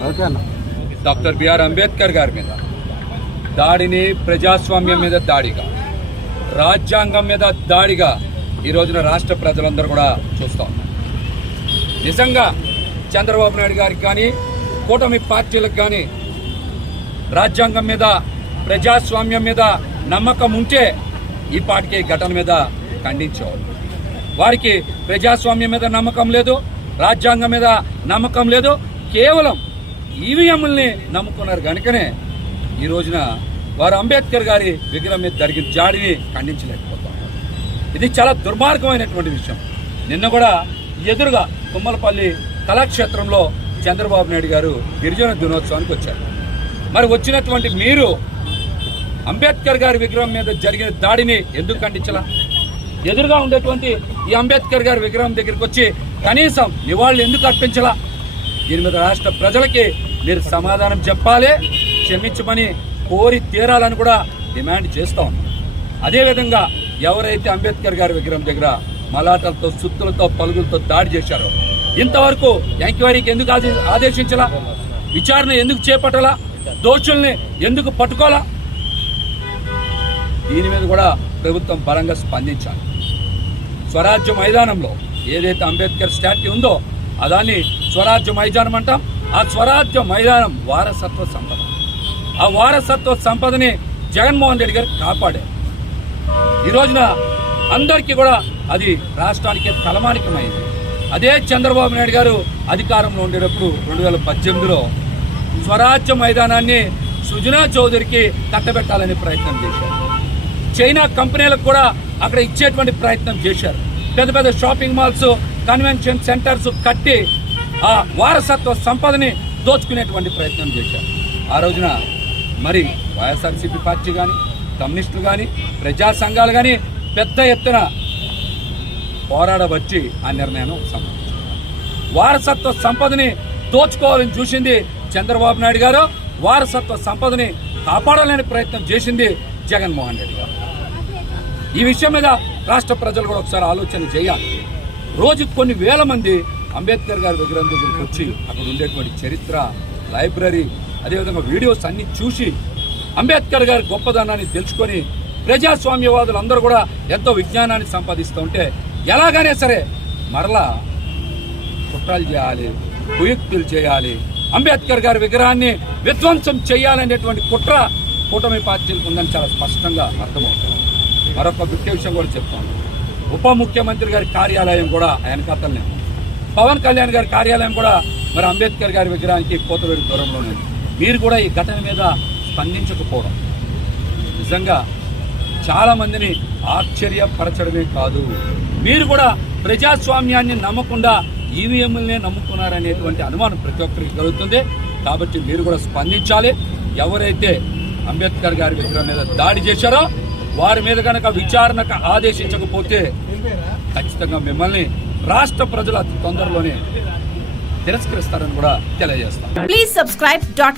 Doctor BR Ambedkar గారి మీద. దాడిని ప్రజాస్వామ్యం మీద దాడిగా. రాజ్యాంగం మీద దాడిగా ఈ రోజున రాష్ట్ర ప్రజలందరూ కూడా చూస్తూ ఉన్నారు. నిజంగా చంద్రబాబు నాయుడు గారికి కానీ కూటమి పార్టీలకు కానీ రాజ్యాంగం మీద ప్రజాస్వామ్యం మీద నమ్మకం ఉంటే ఈ పాటికి ఘటన మీద ఖండించేవారు. వారికి ప్రజాస్వామ్యం మీద నమ్మకం లేదు రాజ్యాంగం మీద నమ్మకం లేదు కేవలం ఈవీఎంలని నమ్ముకున్నారు కనుకనే ఈ రోజున వారు అంబేద్కర్ గారి విగ్రహం మీద జరిగిన జాడిని ఖండించలేకపోతాం ఇది చాలా దుర్మార్గమైనటువంటి విషయం. నిన్న కూడా ఎదురుగా తుమ్మలపల్లి కళాక్షేత్రంలో చంద్రబాబు నాయుడు గారు గిరిజన దినోత్సవానికి వచ్చారు. మరి వచ్చినటువంటి మీరు అంబేద్కర్ గారి విగ్రహం మీద జరిగిన దాడిని ఎందుకు ఖండించలా? ఎదురుగా ఉండేటువంటి ఈ అంబేద్కర్ గారి విగ్రహం దగ్గరికి వచ్చి కనీసం నివాళులు ఎందుకు అర్పించలా? దీని మీద రాష్ట్ర ప్రజలకి మీరు సమాధానం చెప్పాలి క్షమించమని కోరి తీరాలని కూడా డిమాండ్ చేస్తా ఉన్నాం. అదేవిధంగా ఎవరైతే అంబేద్కర్ గారి విగ్రహం దగ్గర మలాటలతో సుత్తులతో పలుగులతో దాడి చేశారో ఇంతవరకు ఎంక్వైరీకి ఎందుకు ఆదే- ఆదేశించలా? విచారణ ఎందుకు చేపట్టాలా? దోషుల్ని ఎందుకు పట్టుకోలా? దీని మీద కూడా ప్రభుత్వం బలంగా స్పందించాలి. స్వరాజ్య మైదానంలో ఏదైతే అంబేద్కర్ స్టాట్యూ ఉందో దాన్ని స్వరాజ్య మైదానం అంటాం. ఆ స్వరాజ్య మైదానం వారసత్వ సంపద. ఆ వారసత్వ సంపదని జగన్మోహన్ రెడ్డి గారు కాపాడారు. ఈ రోజున అందరికీ కూడా అది రాష్ట్రానికి తలమానికమైంది. అదే చంద్రబాబు నాయుడు గారు అధికారంలో ఉండేటప్పుడు రెండు వేల పద్దెనిమిదిలో స్వరాజ్య మైదానాన్ని సుజనా చౌదరికి కట్టబెట్టాలని ప్రయత్నం చేశారు. చైనా కంపెనీలకు కూడా అక్కడ ఇచ్చేటువంటి ప్రయత్నం చేశారు. పెద్ద పెద్ద షాపింగ్ మాల్స్ కన్వెన్షన్ సెంటర్స్ కట్టి ఆ వారసత్వ సంపదని దోచుకునేటువంటి ప్రయత్నం చేశారు. ఆ రోజున మరి వైఎస్ఆర్సీపీ పార్టీ కానీ కమ్యూనిస్టులు కానీ ప్రజా సంఘాలు కానీ పెద్ద ఎత్తున పోరాడబట్టి ఆ నిర్ణయం సమర్పించారు వారసత్వ సంపదని దోచుకోవాలని చూసింది చంద్రబాబు నాయుడు గారు. వారసత్వ సంపదని కాపాడాలని ప్రయత్నం చేసింది జగన్మోహన్ రెడ్డి గారు. ఈ విషయం మీద రాష్ట్ర ప్రజలు కూడా ఒకసారి ఆలోచన చేయాలి. రోజుకు కొన్ని వేల మంది అంబేద్కర్ గారి విగ్రహం దగ్గరికి వచ్చి అక్కడ ఉండేటువంటి చరిత్ర లైబ్రరీ అదేవిధంగా వీడియోస్ అన్ని చూసి అంబేద్కర్ గారి గొప్పదనాన్ని తెలుసుకొని ప్రజాస్వామ్యవాదులు అందరూ కూడా ఎంతో విజ్ఞానాన్ని సంపాదిస్తూ ఉంటే ఎలాగైనా సరే మరలా కుట్రలు చేయాలి కుయుక్తులు చేయాలి అంబేద్కర్ గారి విగ్రహాన్ని విధ్వంసం చేయాలనేటువంటి కుట్ర కూటమి పార్టీలకు ఉందని చాలా స్పష్టంగా అర్థమవుతుంది. మరొక ముఖ్య విషయం కూడా చెప్తాను. ఉప ముఖ్యమంత్రి గారి కార్యాలయం కూడా ఆయన కథలనే. పవన్ కళ్యాణ్ గారి కార్యాలయం కూడా మరి అంబేద్కర్ గారి విగ్రహానికి కోతవేడి దూరంలోనే మీరు కూడా ఈ ఘటన మీద స్పందించకపోవడం నిజంగా చాలామందిని ఆశ్చర్యపరచడమే కాదు. మీరు కూడా ప్రజాస్వామ్యాన్ని నమ్మకుండా ఈవీఎంలనే నమ్ముకున్నారనేటువంటి అనుమానం ప్రతి ఒక్కరికి కలుగుతుంది. కాబట్టి మీరు కూడా స్పందించాలి. ఎవరైతే అంబేద్కర్ గారి విగ్రహం మీద దాడి చేశారో వారి మీద కనుక విచారణకు ఆదేశించకపోతే ఖచ్చితంగా మిమ్మల్ని రాష్ట్ర ప్రజలు అతి తొందరలోనే తిరస్కరిస్తారని కూడా తెలియజేస్తాం ప్లీజ్ సబ్స్క్రైబ్ dot.